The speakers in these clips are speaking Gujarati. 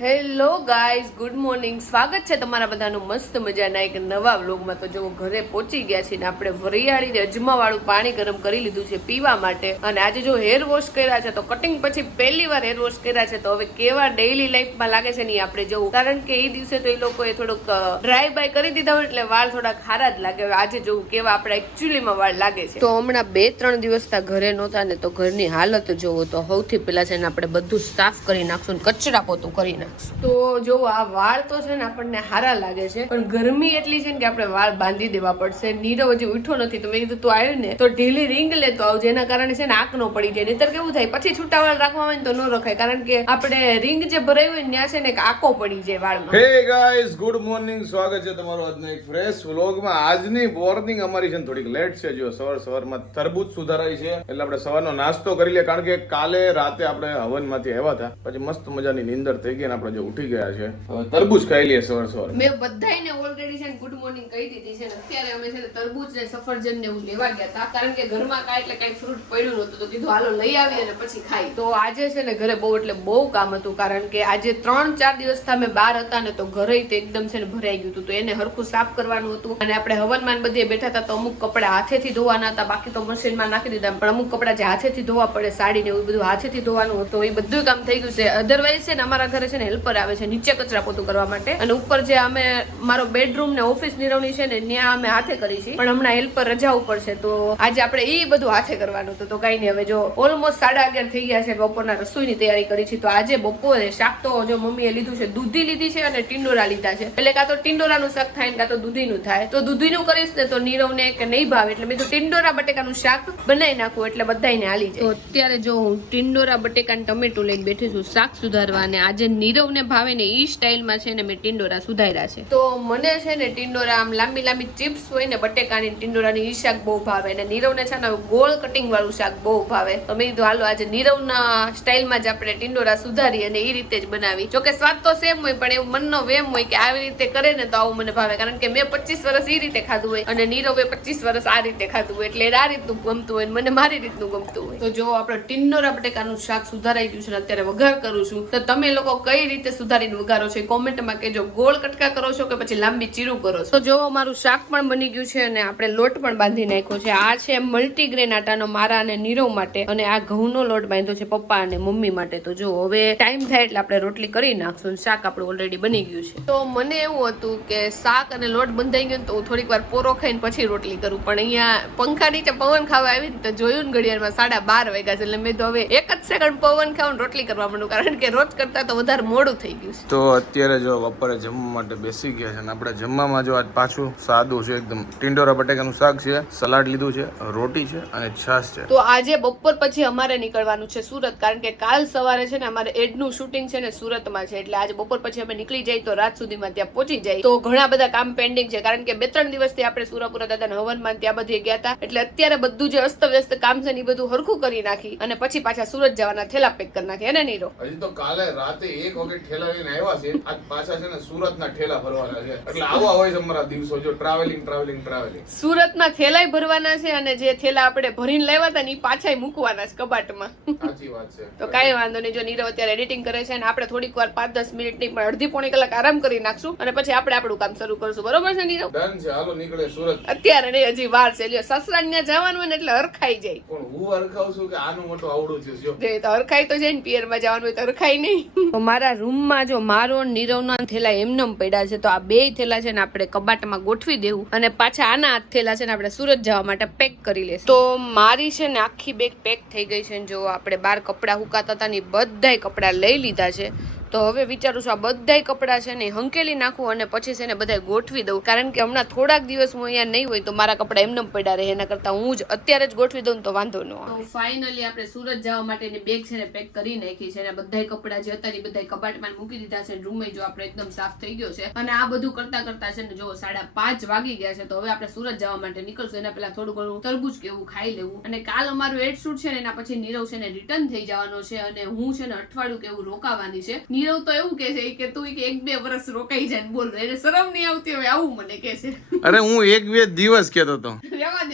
હેલો ગાઈઝ ગુડ મોર્નિંગ સ્વાગત છે તમારા બધાનું મસ્ત મજાના એક નવા વ્લોગમાં. તો જો ઘરે પહોંચી ગયા છીએ ને આપણે વરિયાળી અજમાવાળું પાણી ગરમ કરી લીધું છે પીવા માટે. અને આજે જો હેર વોશ કર્યા છે, તો કટિંગ પછી પહેલી વાર હેર વોશ કર્યા છે, તો હવે કેવા ડેઈલી લાઈફમાં લાગે છે ને ઈ આપણે જોવું. કારણ કે એ દિવસે તો એ લોકોએ થોડુંક ડ્રાય બાય કરી દીધા હોય એટલે વાળ થોડા ખારા જ લાગે. હવે આજે જોવું કેવા આપણા એકચ્યુઅલીમાં વાળ લાગે છે. તો હમણાં બે ત્રણ દિવસ ઘરે નહોતા ને તો ઘરની હાલત જોવો તો સૌથી પહેલા છે ને આપણે બધું સાફ કરી નાખશું કચરા પોતું કરી તો જો આ વાળ તો છે ને આપણને હારા લાગે છે, પણ ગરમી એટલી છે ને કે આપણે વાળ બાંધી દેવા પડશે. નીરવ હજી ઉઠો નથી, તો મેં કીધું, તું આવ્યું ને, તો ઢીલી રિંગ લેતો આવજે. જેના કારણે છે ને આંખ નો પડી જાય. નહીતર કેવું થાય, પછી છૂટા વાળ રાખવા હોય ને તો ન રખાય, કારણ કે આપણે રિંગ જે ભરાઈ હોય ત્યાં છે ને એક આંખો પડી જાય વાળમાં. હે ગાઈઝ ગુડ મોર્નિંગ સ્વાગત છે તમારું આજના એક ફ્રેશ વ્લોગમાં આજની મોર્નિંગ અમારી છે ને થોડીક લેટ છે. જો સવાર સવારમાં તરબૂચ સુધારાય છે, એટલે આપણે સવારનો નાસ્તો કરી લઈએ કારણ કે કાલે રાતે આપણે હવનમાંથી આવ્યા હતા. પછી મસ્ત મજાની નીંદર થઈ ગઈ આપણે જો ઉઠી ગયા છે. તરબૂચ ખાઈ લઈએ સવાર સવાર. મેં બધાયને ઓલરેડી છે ગુડ મોર્નિંગ કહી દીધી છે ને અત્યારે અમે છે ને તરબૂચ ને સફરજન ને એવું લેવા ગયા હતા. કારણ કે ઘરમાં કાંઈ એટલે કાંઈ ફ્રૂટ પડ્યું નહોતું તો કીધું હાલો લઈ આવી અને પછી ખાઈ. તો આજે છે ને ઘરે બહુ એટલે બહુ કામ હતું કારણ કે આજે ત્રણ ચાર દિવસ અમે બહાર હતા ને તો ઘરે તે એકદમ છે ને ભરાઈ ગયું હતું તો એને હરખું સાફ કરવાનું હતું. અને આપણે હવનમાં ને બધે બેઠા હતા તો અમુક કપડા હાથેથી ધોવાના હતા બાકી તો મશીનમાં નાખી દીધા પણ અમુક કપડા જે હાથેથી ધોવા પડે સાડી ને એવું બધું હાથેથી ધોવાનું હતું એ બધું કામ થઈ ગયું છે. અધરવાઇઝ છે ને અમારા ઘરે છે ને હેલ્પર આવે છે નીચે કચરા પોતું કરવા માટે. અને ઉપર જે અમે મારો બેડરૂમ ને ઓફિસ નિરવણી છે ને ત્યાં અમે હાથે કરી છે. પણ હમણાં હેલ્પર રજા ઉપર છે, તો આજે આપણે એ બધું હાથે કરવાનું તો કઈ નહીં, હવે જો ઓલમોસ્ટ સાડા અગિયાર થઈ ગયા છે, બપોરના રસોઈની તૈયારી કરી છે, તો આજે બપોરે શાક તો જો મમ્મીએ લીધું છે, દૂધી લીધી છે અને ટિંડોરા લીધા છે. એટલે કાં તો ટિંડોરાનું શાક થાય ને કાં તો દૂધીનું થાય. તો દૂધીનું કરીશ ને તો નીરવને કે નહીં ભાવે, એટલે મેં તો ટિંડોરા બટેકાનું શાક બનાવી નાખું, એટલે બધાને હાલી જાય. તો અત્યારે જો હું ટિંડોરા બટેકા ટમેટું લઈને બેઠી છું, શાક સુધારવા, અને આજે નીરવને ભાવે ને ઈ સ્ટાઇલમાં છે ને મેં ટિંડોરા સુધાર્યા છે. તો મને છે ને ટિંડોરા આમ લાંબી લાંબી ચિપ્સ હોય ને બટેકાની ને ટિંડોરાની ઈ શાક બહુ ભાવે અને નીરવને છે ને ગોળ કટિંગ વાળું શાક બહુ ભાવે. તો મેં કીધું હાલો આજે નીરવના સ્ટાઇલમાં જ આપણે ટિંડોરા સુધારી અને એ રીતે જ બનાવી. જોકે સ્વાદ તો સેમ હોય પણ એવું મનનો વેમ હોય કે આવી રીતે કરે ને તો આવું મને ભાવે. કારણ કે મેં પચીસ વર્ષ એ રીતે ખાધું હોય અને નીરવે પચીસ વર્ષ આ રીતે ખાધું હોય. એટલે આ રીતનું ગમતું હોય અને મને મારી રીતનું ગમતું હોય. તો જો આપણે ટિંડોરા બટેકાનું શાક સુધારાઈ ગયું છે ને અત્યારે વઘાર કરું છું તો તમે લોકો કઈ રીતે સુધારીને વઘારો છો કોમેન્ટમાં કહેજો. ગોળ કટકા કરો છો કે પછી લાંબી ચીરું કરો છો? તો જો મારું શાક પણ બની ગયું છે અને આપણે લોટ પણ બાંધી નાખ્યો છે. આ છે મલ્ટીગ્રેન આટાનો મારા અને નીરવ માટે અને આ ઘઉંનો લોટ બાંધ્યો છે પપ્પા અને મમ્મી માટે. તો જો હવે ટાઈમ થાય એટલે આપણે રોટલી કરી નાખશું શાક આપણું ઓલરેડી બની ગયું છે. તો મને એવું હતું કે શાક અને લોટ બંધાઈ ગયો તો હું થોડીક વાર પોરો ખાઈને પછી રોટલી કરું. પણ અહીંયા પંખા નીચે પવન ખાવા આવી ને તો જોયું ને ઘડિયાળમાં સાડા બાર વાગ્યા છે. એટલે મેં તો હવે એક જ સેકન્ડ પવન ખાવાનું રોટલી કરવા માંડું. કારણ કે રોજ કરતા તો વધારે મોડું થઈ ગયું છે. તો અત્યારે જો બપોરે જમવા માટે બેસી ગયા છે અને આપણે જમવામાં જો આજ પાછું સાદું છે એકદમ ટિંડોરા બટેકાનું શાક છે સલાડ લીધું છે રોટી છે અને છાશ છે. તો આજે બપોર પછી અમારે નીકળવાનું છે સુરત કારણ કે કાલ સવારે છે ને અમારે એડનું શૂટિંગ છે ને સુરતમાં છે એટલે આજે બપોર પછી અમે નીકળી જાય તો રાત સુધીમાં ત્યાં પહોંચી જાય તો ઘણા બધા કામ પેન્ડિંગ છે કારણ કે બે ત્રણ દિવસથી આપણે સુરાપુરા દાદાના હવનમાં ત્યાં બધે ગયા હતા એટલે અત્યારે બધું જે અસ્તવ્યસ્ત કામ છે ને એ બધું હરખું કરી નાખી અને પછી પાછા સુરત જવાના થેલા પેક કરી નાખી એને નીરો? હજી તો કાલે રાતે એક વખત ઠેલા લઈને આવ્યા છે આજ પાછા છે ને સુરતના ઠેલા ભરવાના છે. એટલે આવા હોય છે અમારા દિવસો જો ટ્રાવેલિંગ ટ્રાવેલિંગ ટ્રાવેલિંગ સુરતના થેલાય ભરવાના છે અને જે થેલા આપણે ભરીને લાવ્યા હતા ને એ પાછાય મૂકવાના છે કબાટમાં. સાચી વાત છે. તો કાંઈ વાંધો નહીં જો નીરવ અત્યારે એડિટિંગ કરે છે અને આપણે થોડીક વાર પાંચ દસ મિનિટની પણ અડધી પોણી કલાક આરામ કરી નાખશું અને પછી આપણે આપણું કામ શરૂ કરશું. બરોબર છે નીરવ? ડન છે. હાલો નીકળે સુરત. અત્યારે નહીં હજી વાર છે. લ્યો સસરા ને જવાનું હોય ને એટલે હરખાઈ જાય. પણ હું અરખાવ છું કે આનું મોટું આવડું છે જો. તો હરખાઈ તો જઈને પિયરમાં જવાનું હોય તો હરખાઈ નહીં. મારા રૂમમાં જો મારો નીરવના થેલા એમનેમ પડ્યા છે, તો આ બે થેલા છે ને આપણે કબાટમાં ગોઠવી દેવું અને પાછા આના હાથ થેલા છે ને આપણે સુરત જવા માટે પેક કરી લેશું. તો મારી છે ને આખી બેગ પેક થઈ ગઈ છે ને જો આપણે બાર કપડાં હુકાતા હતા ને બધાય કપડાં લઈ લીધા છે. તો હવે વિચારું છું આ બધા કપડાં છે ને હંકેલી નાખું અને પછી છે ને બધાય ગોઠવી દઉં. કારણ કે હમણાં થોડાક દિવસ હું અહીંયા નહીં હોય તો મારા કપડાં એમને પડ્યા રહે, એના કરતા હું જ અત્યારે જ ગોઠવી દઉં તો વાંધો ન આવે. ફાઇનલી આપણે સુરત જવા માટેની બેગ છે ને પેક કરી નાખી છે અને બધાય કપડાં જે હતા એ બધાય કબાટમાં મૂકી દીધા છે. રૂમે જો આપણે એકદમ સાફ થઈ ગયો છે. અને આ બધું કરતા કરતા છે ને જો સાડા પાંચ વાગી ગયા છે તો હવે આપણે સુરત જવા માટે નીકળશું. એના પહેલા થોડું ઘણું તરબૂચ કેવું ખાઈ લેવું. અને કાલ અમારું એડ છે ને એના પછી નીરવ છે ને રિટર્ન થઈ જવાનો છે. અને હું છે ને અઠવાડિયું કે એવું રોકાવાની છે. નીરવ તો એવું કે છે કે તું કે એક બે વર્ષ રોકાઈ જાય બોલ. એને શરમ નહીં આવતી, હવે આવું મને કે છે. અરે હું એક બે દિવસ કેતો હતો.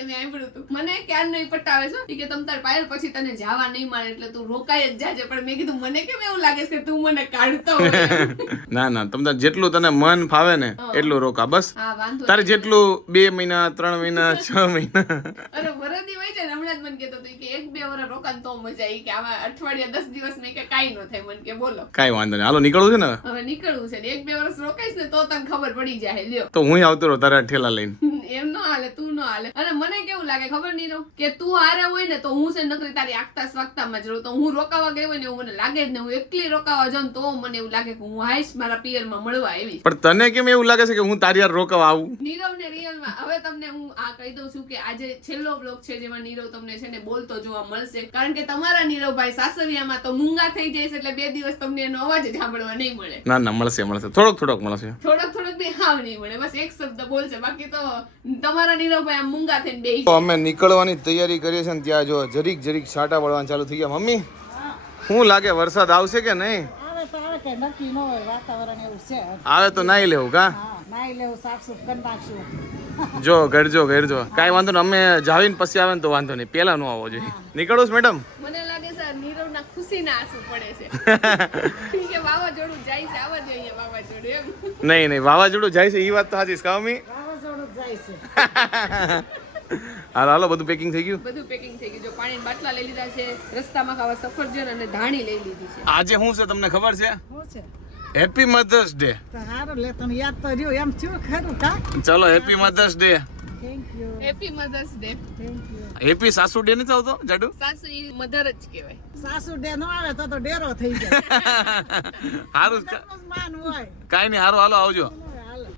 રહેવા મેં સાંભળ્યું હતું મને ક્યાં નહીં પટાવે છે? કે તમ તાર પાયલ પછી તને જવા નહીં માને એટલે તું રોકાય જ જાજે. પણ મેં કીધું મને કેમ એવું લાગે છે કે તું મને કાઢતો ના ના તમને જેટલું તને મન ફાવે ને એટલું રોકા બસ. તારે જેટલું બે મહિના ત્રણ મહિના છ મહિના. અરે વરદી હોય છે ને હમણાં જ મને કહેતો હતો કે એક બે વર્ષ રોકાન તો મજા આવી. કે આમાં અઠવાડિયા દસ દિવસ નહીં કે કાંઈ ન થાય મને કે બોલો. કાંઈ વાંધો નહીં. હાલો નીકળવું છે ને? હવે નીકળવું છે ને એક બે વર્ષ રોકાઈશ ને તો તને ખબર પડી જાય. લ્યો. તો હું આવતો રહું તારા ઠેલા લઈને. એમ ન હાલે તું ન હાલે. અને મને કેવું લાગે ખબર નહીં રહું કે તું હારે હોય ને તો હું છે નકરી તારી આગતા સ્વાગતામાં જ રહું. તો હું રોકાવા ગઈ હોય ને એવું મને લાગે જ ને હું એકલી રોકાવા જાઉં તો મને એવું લાગે કે હું આવીશ મારા પિયરમાં મળવા આવી પણ તને કેમ એવું લાગે છે કે હું તારી યાર રોકવા આવું? નીરવ ને રિયલમાં હવે તમને હું આ કહી દઉં છું કે આજે છેલ્લો બ્લોગ છે જેમાં નીરવ તમને છે ને બોલતો જોવા મળશે. કારણ કે તમારા નીરવભાઈ સાસરિયામાં તો મૂંગા થઈ જશે એટલે બે દિવસ તમને એનો અવાજ જ સાંભળવા નહીં મળે. ના ના મળશે મળશે. થોડોક થોડોક મળશે. થોડોક હાવ નહીં મળે. બસ એક શબ્દ બોલશે બાકી તો તમારા નીરવભાઈ આમ મૂંગા થઈને બેસી તો અમે નીકળવાની તૈયારી કરીએ છીએ ને ત્યાં જો જરીક જરીક છાંટા પડવાનું ચાલુ થઈ ગયા. મમ્મી શું લાગે? વરસાદ આવશે કે નહીં? આવે તો આવે કે નક્કી ન હોય. વાતાવરણ એવું છે. આવે તો નાઈ લેવું કા? જો ઘરજો ઘરજો. કાંઈ વાંધો નહીં. અમે જાવીને પછી આવે ને તો વાંધો નહીં. પેલા નો આવવો જોઈએ. નીકળો છો મેડમ? મને લાગે નીરવના ખુશીના આંસુ પડે છે. કે વાવાઝોડું જાય છે આવા જોઈએ વાવાઝોડું એમ. નહીં નહીં વાવાઝોડું જાય છે એ વાત તો સાચી છે કા વાવાઝોડું જાય છે. હાલો હાલો બધું પેકિંગ થઈ ગયું? બધું પેકિંગ થઈ ગયું. જો પાણીના બાટલા લઈ લીધા છે રસ્તામાં ખાવા સફરજન અને ધાણી લઈ લીધી છે. આજે શું છે તમને ખબર છે? શું છે? હેપી મધર્સ ડે સારું લે તને યાદ તો રહ્યો એમ થયું ખરું કા? ચલો happy mother's day thank you happy mother's day thank you happy સાસુ ડે નથી આવતો જાડુ? સાસુ ઈ મધર જ કહેવાય. સાસુ ડે નો આવે તો તો ડેરો થઈ જાય. હારું જ માન હોય. કાઈ નહીં હારું હાલો આવજો.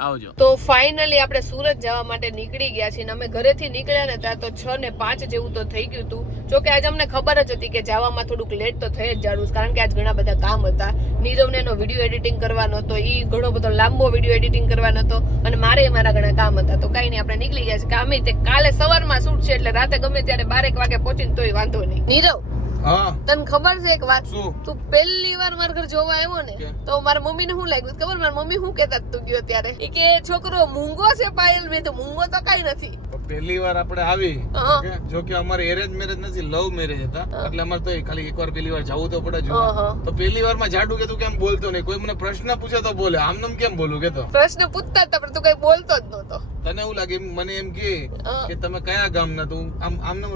આવજો. તો ફાઇનલી આપણે સુરત જવા માટે નીકળી ગયા છીએ અમે ઘરેથી નીકળ્યા ને ત્યાં તો છ ને પાંચ જેવું તો થઈ ગયું હતું. જો કે આજે અમને ખબર જ હતી કે જવામાં થોડુંક લેટ તો થઈ જ જાણું કારણ કે આજ ઘણા બધા કામ હતા. નીરવને એનો વીડિયો એડિટિંગ કરવાનો હતો એ ઘણો બધો લાંબો વીડિયો એડિટિંગ કરવાનો હતો અને મારે મારા ઘણા કામ હતા. તો કઈ નહીં, આપણે નીકળી ગયા છે કે અમે તે કાલે સવારમાં શૂટ છે એટલે રાતે ગમે ત્યારે બારેક વાગે પહોંચીને તોય વાંધો નહીં. નીરવ હા. તને ખબર છે એક વાત? તું પહેલી વાર મારા ઘર જોવા આવ્યો ને તો મારા મમ્મી ને શું લાગ્યું? ખબર? મારા મમ્મી શું કેતા તું ગયો ત્યારે? એ કે છોકરો મૂંગો છે પાયલ. મેં તો મૂંગો તો કઈ નથી. પહેલી વાર આપણે આવી જો કે અમારે એરેન્જ મેરેજ નથી લવ મેરેજ હતા. એટલે અમારે તો ખાલી એકવાર પહેલી વાર જવું તો પડે જો તો પહેલી વારમાં જાડુ કે તું કેમ બોલતો નહીં? કોઈ મને પ્રશ્ન પૂછે તો બોલે. આમનામ કેમ બોલું કે તો? પ્રશ્ન પૂછતા હતા પણ તું કઈ બોલતો જ નહોતો. તને એવું લાગે મને એમ કે તમે કયા ગામના તું? આમ આમનામ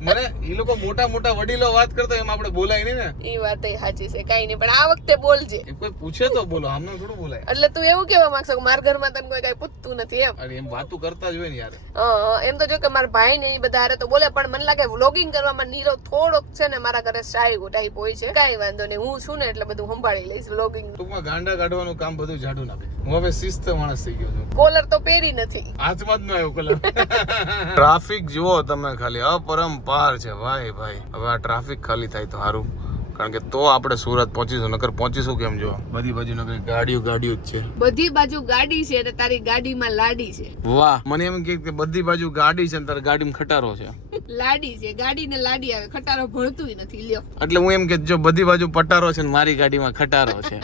મને એ લોકો મોટા મોટા વડીલો વાત કરતા એમ આપણે બોલાય નહીં ને. એ વાત સાચી છે કઈ નહીં પણ આ વખતે બોલજે. કોઈ પૂછે તો બોલો આમને થોડું બોલાય. એટલે તું એવું કેવા માંગશો કે મારા ઘરમાં તને કોઈ કઈ પૂછતું નથી એમ? અરે એમ વાતો કરતા જ હોય ને યાર. હા, એમ તો જો કે મારા ભાઈ ને એ બધા હારે તો બોલે પણ મને લાગે વ્લોગિંગ કરવામાં નીરો થોડોક છે ને મારા ઘરે શાય ટાઈપ હોય છે. કઈ વાંધો નહીં હું છું ને એટલે બધું સંભાળી લઈશ વ્લોગિંગ ટૂંકમાં ગાંડા કાઢવાનું કામ બધું જાડુ નાખે. હું હવે શિસ્ત માણસ થઈ ગયો છું. કોલર તો પહેરી નથી. હાથમાં જ ન આવ્યો કોલર ટ્રાફિક જુઓ તમે ખાલી અપરંપાર છે ભાઈ ભાઈ. હવે આ ટ્રાફિક ખાલી થાય તો સારું. કારણ કે તો આપણે સુરત પહોંચીશું નકર પહોંચીશું કેમ જો? બધી બાજુ નકર ગાડીઓ ગાડીઓ જ છે. બધી બાજુ ગાડી છે એટલે તારી ગાડીમાં લાડી છે. વાહ. મને એમ કે કે બધી બાજુ ગાડી છે અને તારી ગાડીમાં ખટારો છે. લાડી છે ગાડી ને લાડી આવે. ખટારો ભળતું નથી લ્યો. એટલે હું એમ કે જો બધી બાજુ પટારો છે ને મારી ગાડીમાં ખટારો છે.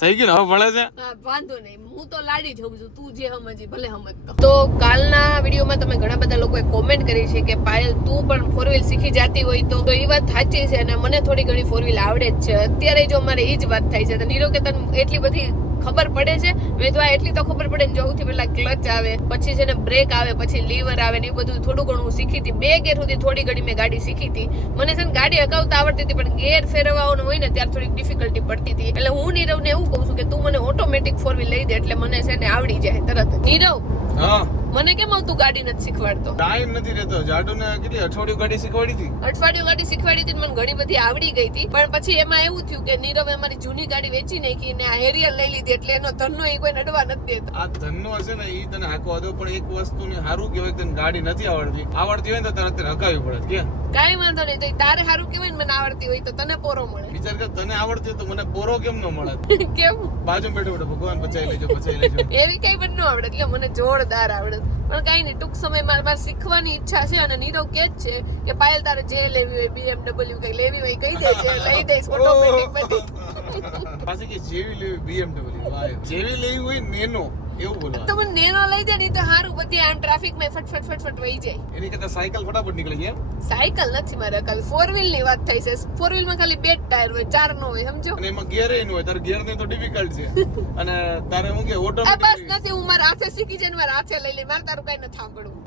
થઈ ગયું હવે ભણે છે? વાંધો નહીં. હું તો લાડી જ છું. તું જે સમજી, ભલે સમજતો. તો કાલના વિડીયોમાં તમે ઘણા બધા લોકોએ કોમેન્ટ કરી છે કે, પાયલ, તું પણ ફોર વ્હીલ શીખી જતી હોય તો. એ વાત સાચી છે અને મને થોડી ઘણી ફોર વ્હીલ આવડે જ છે. અત્યારે જો મારે એ જ વાત થાય છે, તો નીરો કે તને એટલી બધી ખબર પડે છે? આ એટલી તો ખબર પડે ને જો સૌથી પહેલાં ક્લચ આવે, પછી છે ને બ્રેક આવે, પછી લીવર આવે ને એ બધું થોડું ઘણું હું શીખી હતી. બે ગેર સુધી થોડી ઘણી મેં ગાડી શીખી હતી. મને છે ને ગાડી હકાવતા આવડતી હતી, પણ ગેર ફેરવવાનું હોય ને ત્યારે થોડીક ડિફિકલ્ટી પડતી હતી. એટલે હું નીરવને એવું કહું છું કે તું મને ઓટોમેટિક ફોર વ્હીલ લઈ દે એટલે મને છે ને આવડી જાય તરત. નીરવ? હા. મને કેમ આવતું ગાડી નથી શીખવાડતો? ટાઈમ નથી રહેતો. જાડુ ને કેટલી અઠવાડિયું ગાડી શીખવાડી હતી? અઠવાડિયું ગાડી શીખવાડી હતી મને ઘણી બધી આવડી ગઈ હતી. પણ પછી એમાં એવું થયું કે નીરવે અમારી જૂની ગાડી વેચી નાખી ને આ હેરિયર લઈ લીધી એટલે એનો ધનનો એ કોઈ નડવા નથી દેતો. આ ધનનો હશે ને એ તને હાંકવા દો પણ એક વસ્તુ ને સારું કહેવાય તને ગાડી નથી આવડતી. આવડતી હોય ને તો તરત હકાવી પડે. કે કાંઈ વાંધો નહીં. તો તારે સારું કેવાય ને મને આવડતી હોય તો તને પોરો મળે. વિચાર કર તને આવડતી હોય તો મને પોરો કેમ ન મળે? કેમ? બાજુ બેઠો બેઠો ભગવાન બચાવી લેજો બચાવી લેજો. એવી કઈ પણ ન આવડે. એટલે મને જોરદાર આવડે. પણ કઈ નહીં ટૂંક સમયમાં મારે શીખવાની ઈચ્છા છે અને નીરવ કે જ છે કે પાયલ તારે જે લેવી હોય BMW કઈ લેવી હોય કઈ દેજે લઈ દઈશ ઓટોમેટિક પછી પાછી કે જેવી લેવી BMW વાહ જેવી લેવી હોય નેનો એવું બોલો. તમે નેનો લઈ દે ને તો હારું બધી આમ ટ્રાફિકમાં ફટ ફટ ફટ ફટ વહી જાય. એની કરતા સાયકલ ફટાફટ નીકળી જાય સાયકલ નથી મારે કાલ. ફોર વ્હીલની વાત થઈ છે. ફોર વ્હીલમાં ખાલી બે ટાયર હોય ચાર નો હોય સમજો? અને એમાં ગિયર એ ન હોય. તારે ગિયર ને તો ડિફિકલ્ટ છે. અને તારે હું કે ઓટોમેટિક બસ નથી હું મારા હાથે શીખી જાય ને મારા હાથે લઈ લે મારે તારું કઈ નથી સાંભળવું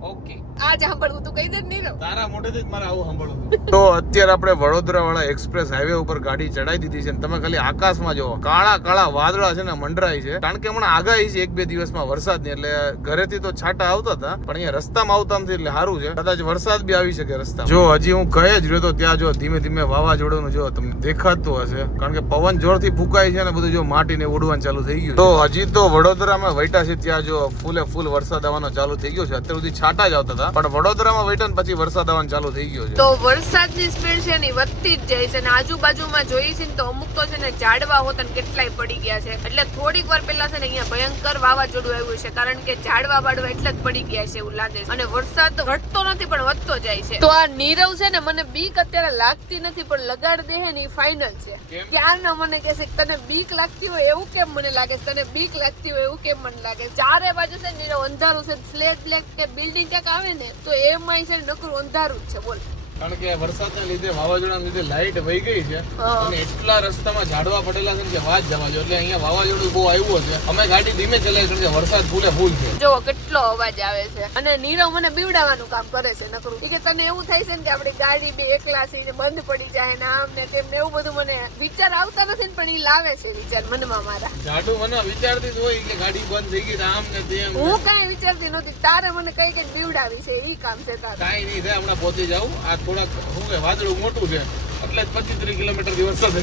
તું અત્યારે આપણે વડોદરા વાળા એક્સપ્રેસ હાઈવે ઉપર ગાડી ચડાઈ દીધી છે તમે ખાલી આકાશમાં જો કાળા કાળા વાદળા છે ને મંડરાય છે. કારણ કે હમણાં આગાહી છે એક બે દિવસમાં વરસાદની એટલે ઘરેથી તો છાંટા આવતા હતા પણ અહીંયા રસ્તામાં આવતા નથી એટલે સારું છે. કદાચ વરસાદ બી આવી શકે રસ્તા જો હજી હું કહે જ રહ્યો તો ત્યાં જો ધીમે ધીમે વાવાઝોડું જો તમને દેખાતું હશે. કારણ કે પવન જોરથી ફૂંકાય છે ને બધું જો માટીને ઉડવાનું ચાલુ થઈ ગયું તો હજી તો વડોદરામાં વૈટા છે ત્યાં જો ફૂલે ફૂલ વરસાદ આવવાનો ચાલુ થઈ ગયો છે. અત્યાર સુધી છાંટા જ આવતા હતા. પણ વડોદરામાં વૈટા પછી વરસાદ આવવાનું ચાલુ થઈ ગયો છે. તો વરસાદની સ્પીડ છે ને વધતી જ જાય છે અને આજુબાજુમાં જોઈએ છે ને તો અમુક તો છે ને ઝાડવા હોતા ને કેટલાય પડી ગયા છે. એટલે થોડીક વાર પહેલા છે ને અહીંયા ભયંકર વાવાઝોડું આવ્યું છે કારણ કે ઝાડવા બાડવા એટલા જ પડી ગયા છે એવું લાગે છે. અને વરસાદ ઘટતો નથી પણ વધતો જાય છે. તો આ નીરવ છે ને મને બીક અત્યારે લાગતી નથી પણ લગાડ દે ને ફાઇનલ છે? ક્યારના મને કહેશે તને બીક લાગતી હોય એવું કેમ મને લાગે તને બીક લાગતી હોય એવું કેમ મને લાગે ચારે બાજુ છે નીરવ અંધારું છે ફ્લેટ બ્લેક કે બિલ્ડિંગ ક્યાંક આવે ને તો એમાંય છે નકરું અંધારું જ છે બોલ. કારણ કે વરસાદના લીધે વાવાઝોડાના લીધે લાઈટ વહી ગઈ છે અને એટલા રસ્તામાં ઝાડવા પડેલા છે કે વાત જવા જો એટલે અહીંયા વાવાઝોડું બહુ આવ્યું છે અમે ગાડી ધીમે ચલાવી કારણ કે વરસાદ ફૂલે ફૂલ છે. જો કેટલો અવાજ આવે છે. અને નીરવ મને બીવડાવવાનું કામ કરે છે નકરું. કે તને એવું થાય છે ને કે આપણી ગાડી બે એકલા છે બંધ પડી જાય ને આમ ને તેમ ને એવું બધું મને વિચાર આવતા નથી પણ એ લાવે છે વિચાર મનમાં મારા. જાડુ મને વિચારતી જ હોય કે ગાડી બંધ થઈ ગઈ આમ ને તેમ હું કાંઈ વિચારતી નહોતી. તારે મને કઈ કઈ બીવડાવી છે? એ કામ છે તારે. કાંઈ નહીં થાય હમણાં પોતે જાઉં. આ થોડાક શું કે વાદળું મોટું છે. એટલે જ પચીસ ત્રીસ કિલોમીટરથી વરસાદ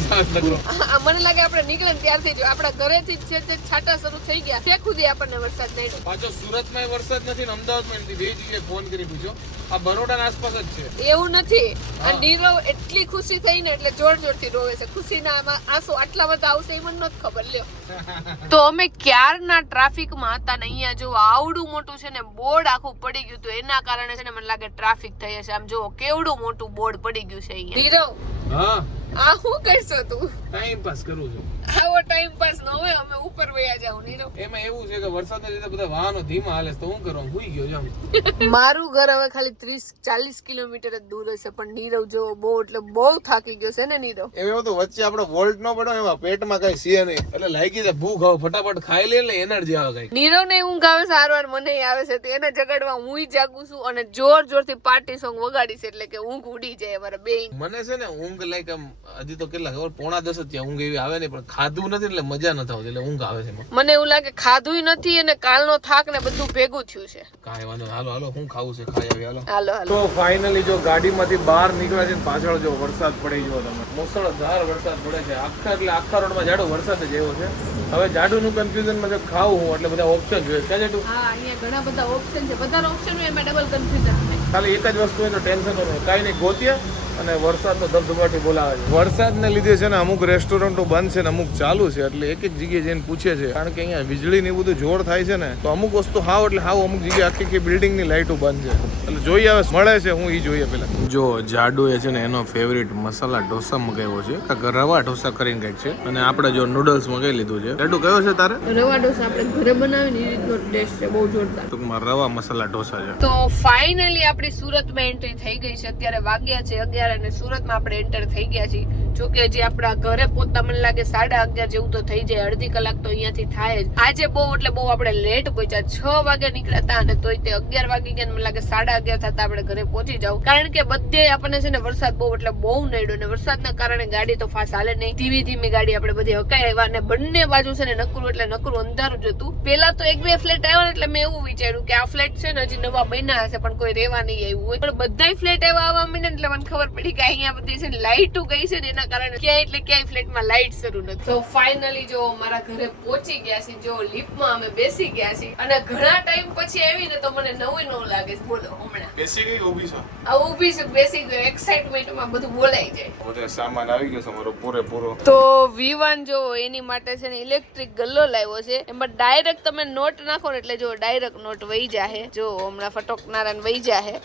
મને લાગે આપણે નીકળે ત્યારથી જ. આપણા ઘરેથી જ છે તે છાટા શરૂ થઈ ગયા. તે ખુદી આપણને વરસાદ નહીં પાછો સુરતમાં વરસાદ નથી ને અમદાવાદમાં નથી. બે જગ્યાએ ફોન કરી પૂછ્યો. આ બરોડાના આસપાસ જ છે. એવું નથી. આ નીરવ એટલી ખુશી થઈ ને એટલે જોર જોરથી રોવે છે. ખુશી ના આંસુ આટલા બધા આવશે એ મને નથી ખબર. લ્યો. તો અમે ક્યારના ટ્રાફિકમાં હતા ને અહીંયા જો આવડું મોટું છે ને બોર્ડ આખું પડી ગયું તો એના કારણે છે ને મને લાગે ટ્રાફિક થઈ હશે. આમ જો કેવડું મોટું બોર્ડ પડી ગયું છે અહીંયા. નીરવ હા આ શું કરશો તું? ટાઈમ પાસ કરું છું. આવો ટાઈમ પાસ ન હોય અમે ઉપર વયા જાવ નીરવ. એમાં એવું છે કે વરસાદના લીધે બધા વાહનો ધીમા હાલે તો હું કરવા હુઈ ગયો જામ મારું ઘર હવે ખાલી ત્રીસ ચાલીસ કિલોમીટર જ દૂર હશે પણ નીરવ જો બહુ એટલે બહુ થાકી ગયો છે ને નીરવ? એવું તો વચ્ચે આપણો વોલ્ટ ન પડ્યો એમાં પેટમાં કઈ છે નહીં. એટલે લાગી જાય ભૂખ હવે ફટાફટ ખાઈ લે એટલે એનર્જી આવે કઈ નીરવ ને ઊંઘ આવે છે હારવાર મને આવે છે તો એને જગાડવા હું જાગું છું અને જોર જોરથી પાર્ટી સોંગ વગાડીશ એટલે કે ઊંઘ ઉડી જાય અમારા બે મને છે ને ઊંઘ લાઈક આમ હજી તો કેટલા ખબર પોણા દસ જ ત્યાં ઊંઘ એવી આવે નહીં પણ ખાધું નથી એટલે મજા નથી આવતી એટલે ઊંઘ આવે છે મને એવું લાગે ખાધું નથી અને કાલનો થાક ને બધું ભેગું થયું છે. કાંઈ વાંધો હાલો હાલો હું ખાવું છે ખાઈ આવી હાલો. હાલો હાલો. તો ફાઇનલી જો ગાડીમાંથી બહાર નીકળ્યા છે ને પાછળ જો વરસાદ પડી ગયો તમે. મુસળધાર વરસાદ પડે છે. આખા એટલે આખા રોડમાં જાડો વરસાદ જ એવો છે. હવે જાડુનું કન્ફ્યુઝનમાં જો ખાવું હું એટલે બધા ઓપ્શન જોઈએ. ક્યાં જાડું હા અહીંયા ઘણા બધા ઓપ્શન છે. બધા ઓપ્શન હોય એમાં ડબલ કન્ફ્યુઝન ખાલી એક જ વસ્તુ હોય તો ટેન્શન હોય કાંઈ નહીં ગોતીએ. અને વરસાદનો ધબધબાટી બોલાવે છે. વરસાદને લીધે છે ને અમુક રેસ્ટોરન્ટો બંધ છે ને અમુક ચાલુ છે એટલે એક એક જગ્યાએ જઈને પૂછે છે. કારણ કે અહીંયા વીજળી ને બધું જોર થાય છે ને તો અમુક વસ્તુ હાવ એટલે હાવ અમુક જગ્યાએ આખી આખી બિલ્ડિંગની લાઇટો બંધ છે. એટલે જોઈએ હવે મળે છે હું એ જોઈએ પેલા જો જાડુ એ છે ને એનો ફેવરિટ મસાલા ઢોસા મગાવ્યો છે. કાંઈક રવા ઢોસા કરીને કંઈક છે. અને આપણે જો નૂડલ્સ મગાવી લીધું છે. લાડુ કયો છે તારે? રવા ઢોસા આપણે ઘરે બનાવીને એ રીતનો ટેસ્ટ છે બહુ જોરદાર. ટૂંકમાં રવા મસાલા ઢોસા છે. તો ફાઇનલી આપણી સુરતમાં એન્ટ્રી થઈ ગઈ છે. અત્યારે વાગ્યા છે અગિયાર અને સુરતમાં આપણે એન્ટર થઈ ગયા છીએ. જો કે જે આપણા ઘરે પોતા મને લાગે સાડા અગિયાર જેવું તો થઈ જાય, અડધી કલાક તો અહીંયાથી થાય જ. આજે બહુ, એટલે બહુ આપણે લેટ પહોંચ્યા છ વાગે નીકળ્યા હતા અને તોય તે અગિયાર વાગી ગયા મને લાગે સાડા અગિયાર થતા આપણે ઘરે પહોંચી જાવ કારણ કે બધે આપણને છે ને વરસાદ બહુ, એટલે બહુ નડ્યો ને વરસાદના કારણે ગાડી તો ફાસ હાલે નહીં. ધીમી ધીમી ગાડી આપણે બધી હકાઈ આવ્યા અને બંને બાજુ છે ને નકરું એટલે નકરું અંધારું જ હતું. પેલા તો એક બે ફ્લેટ આવ્યા એટલે મેં એવું વિચાર્યું કે આ ફ્લેટ છે ને હજી નવા બન્યા હશે, પણ કોઈ રહેવા નહીં આવ્યું હોય. પણ બધાય ફ્લેટ એવા આવવા મને એટલે મને ખબર પડી કે અહીંયા બધી છે ને લાઈટો ગઈ છે ને એના એના કારણે ક્યાંય એટલે ક્યાંય ફ્લેટમાં લાઇટ શરૂ નથી. તો ફાઇનલી જો મારા ઘરે પહોંચી ગયા છે જો લિફ્ટમાં અમે બેસી ગયા છે અને ઘણા ટાઈમ પછી આવીને તો મને નવું નવું લાગે છે. બોલો હમણાં. બેસી ગઈ ઊભી છો? આ ઊભી છું બેસી ગયો. એક્સાઇટમેન્ટમાં બધું બોલાઈ જાય. બધે સામાન આવી ગયો છે મારો પૂરેપૂરો. તો વિવાન જો એની માટે છે ને ઇલેક્ટ્રિક ગલ્લો લાવ્યો છે. એમાં ડાયરેક્ટ તમે નોટ નાખો ને એટલે જો ડાયરેક્ટ નોટ વહી જાહે. જો હમણાં ફટોકનારા વહી જાહે.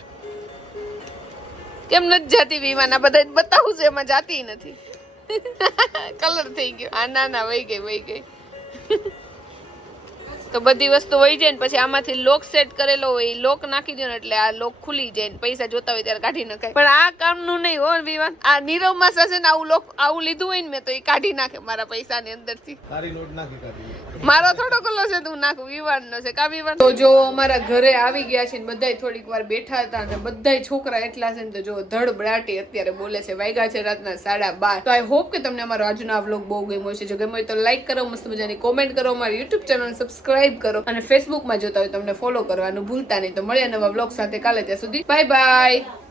કેમ નથી જાતી વિમાન? આ બધા બતાવું છું, એમાં જાતી નથી. કલર થઈ ગયો. આ ના ના, વહી ગઈ વહી ગઈ. તો બધી વસ્તુ વહી જાય ને પછી આમાંથી લોક સેટ કરેલો હોય લોક નાખી દો ને એટલે આ લોક ખુલી જાય ને પૈસા જોતા હોય ત્યારે કાઢી નાખાય. પણ આ કામનું નહીં હો વિવાન. આ નીરવ માસા છે આવું લોક આવું લીધું હોય ને મેં તો એ કાઢી નાખે મારા પૈસાની અંદરથી. તારી નોટ નાખી કાઢી મારો થોડો કલો છે, તું નાખું વિવાન નો છે, કા વિવાન? તો જો અમારા ઘરે આવી ગયા છે ને બધાય થોડીક વાર બેઠા હતા અને બધાય છોકરા એટલા છે ને તો જો ધડ બડાટી અત્યારે બોલે છે વાગ્યા છે રાતના સાડા બાર. તો આઈ હોપ કે તમને અમારો આજનો આ વ્લોગ બહુ ગમ્યો છે જો ગમ્યો હોય તો લાઈક કરો, મસ્ત મજાની કોમેન્ટ કરો, અમારી યુટ્યુબ ચેનલ સબસ્ક્રાઇબ કરો અને ફેસબુકમાં જોતા હોય તમને ફોલો કરવાનું ભૂલતા નહીં. તો મળ્યા નવા વ્લોગ સાથે કાલે ત્યાં સુધી. Bye bye